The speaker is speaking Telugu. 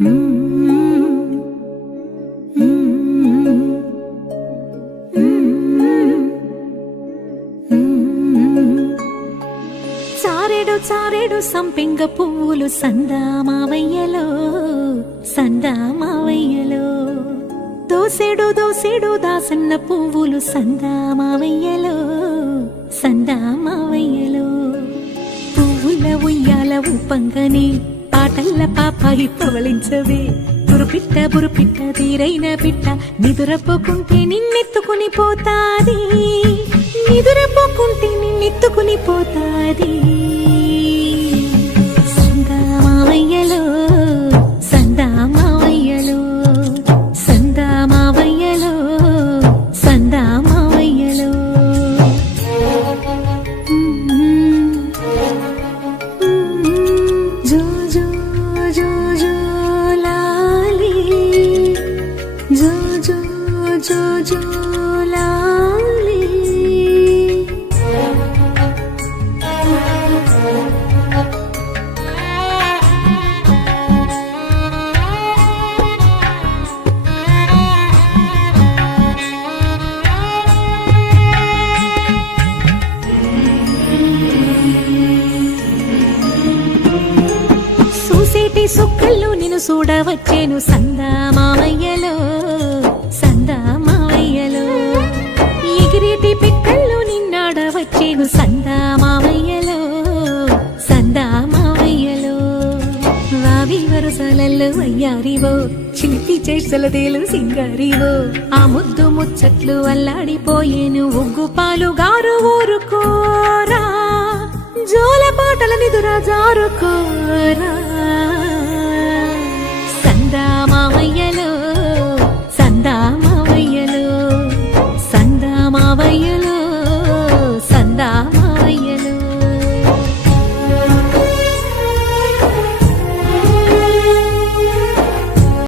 చారెడు చారెడు సంపింగ పువ్వులు సందామావయ్యలో సందామావయ్యలో. దోసెడు దోసెడు దాసన్న పువ్వులు సందామావయ్యలో సందామావయ్యలో. పువ్వుల ఉయ్యాల ఊపంగని పాటల్ల పాపాయి పవళించవే బురుపిట్ట బురుపిట్ట తీరైన పిట్ట నిదురపోకుంటే నిన్నెత్తుకుని పోతాది. నిదురపోకుంటే నిన్నెత్తుకుని పోతాది. నిన్ను చూడవచ్చేను సందా మామయ్యలో సందా మావయ్యలో ఎగిరేటి పిక్కల్లో నిన్నాడవచ్చేను సందా మామయ్యలో సందా మావయ్యలో వావి వరసలల్లో అయ్యారివో చిలిపి చేసలదేలు సింగారివో. ఆ ముద్దు ముచ్చట్లు అల్లాడిపోయేను ఉగ్గు పాలు గారు ఊరుకోరా. జోల పాటల నిదురా జారుకోరా.